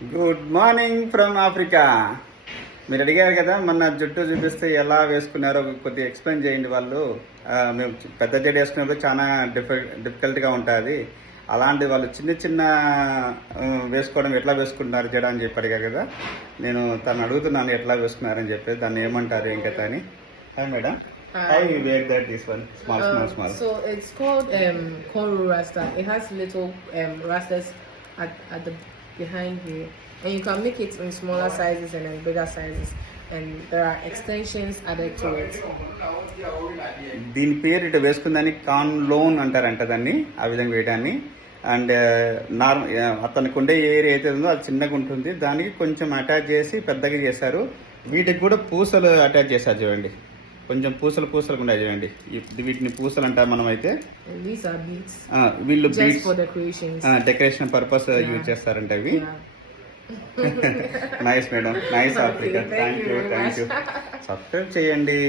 Good morning from Africa. మీరు అడిగారు కదా మొన్న జుట్టు చూపిస్తే ఎలా వేసుకున్నారో కొద్దిగా ఎక్స్ప్లెయిన్ చేయండి. వాళ్ళు మేము పెద్ద జడ వేసుకున్నప్పుడు చాలా డిఫికల్ట్గా ఉంటుంది. అలాంటి వాళ్ళు చిన్న చిన్న వేసుకోవడం ఎట్లా వేసుకుంటున్నారు జడ అని చెప్పి అడిగారు కదా. నేను తను అడుగుతున్నాను ఎట్లా వేసుకున్నారని చెప్పి దాన్ని ఏమంటారు ఏం కదా అని. Hi madam. Hi, we wear that this one small. So it's called cornrow rasta. It has little rastas at the behind here, and you can make it in smaller sizes and in bigger sizes, and there are extensions added to it. దీని పేరు ఇటు వేసుకుందని కాన్ loan అంటారంట దాన్ని, ఆ విధంగా వేయడాన్ని. And అతనికి ఉండే ఏరియా అయితే ఉందో అది చిన్నగా ఉంటుంది, దానికి కొంచెం అటాచ్ చేసి పెద్దగా చేశారు. వీటికి కూడా పూసలు అటాచ్ చేశారు చూడండి, కొంచెం పూసలు ఉన్నాయి చూడండి. వీటిని పూసలు అంటారు మనం అయితే. వీళ్ళు డెకరేషన్ పర్పస్ యూజ్ చేస్తారంట అవి. Nice madam, nice Africa. Thank you. Subscribe చేయండి.